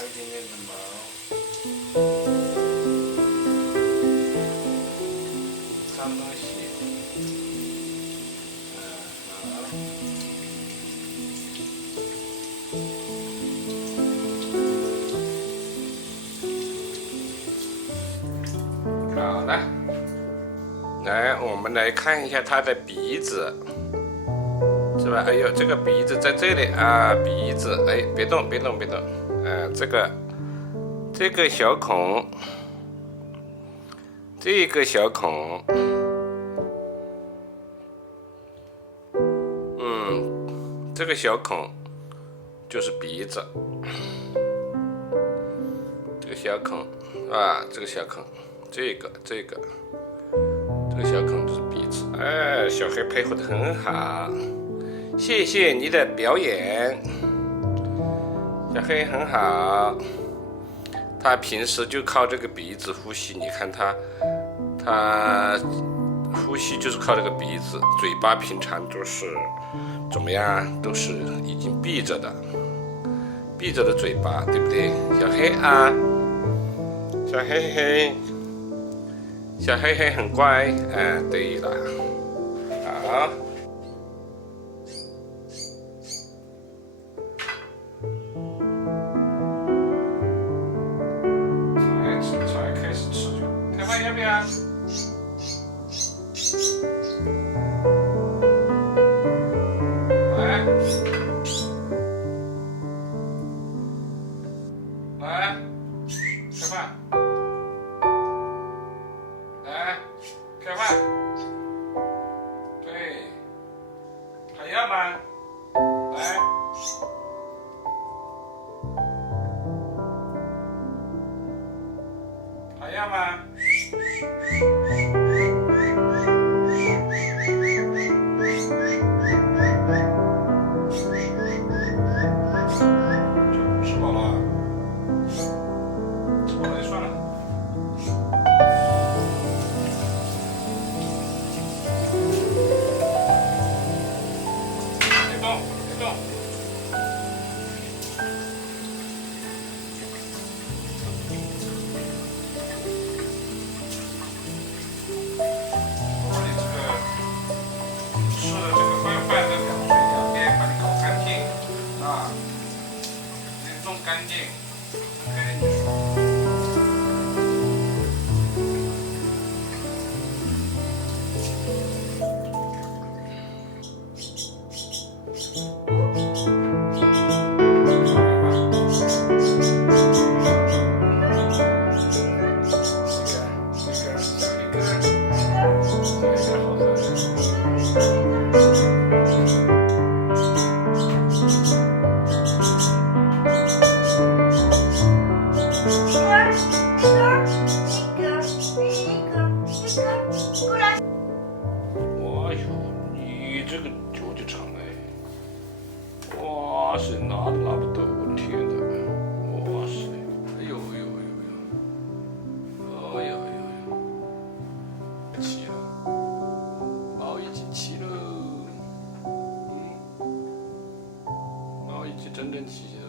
还有一点点的毛，脏东西。好了，来，我们来看一下它的鼻子，是吧？哎呦，这个鼻子在这里啊，鼻子，哎，别动，别动，别动，这个小孔，这个小孔，这个小孔就是鼻子，这个小孔啊，这个小孔，这个小孔就是鼻子。哎，小黑配合得很好，谢谢你的表演，小黑很好。他平时就靠这个鼻子呼吸，你看他呼吸就是靠这个鼻子，嘴巴平常都是怎么样？都是已经闭着的嘴巴，对不对？小黑啊，小黑黑，小黑黑很乖，对了，好。才开始吃，开饭要不要？来，开饭，来，开饭，对，还要吗？来，还要吗？吃饱了，吃饱了就算了。别动，别动。吃的这个饭的两边把你搞干净啊，你弄干净，跟你说。哇哟，你这个脚就长哎！哇塞，拿都拿不动，我天哪！哇塞，哎呦哎呦哎呦哎呦，哎呦哎呦哎呦，气了，猫已经气了，猫已经真正气了。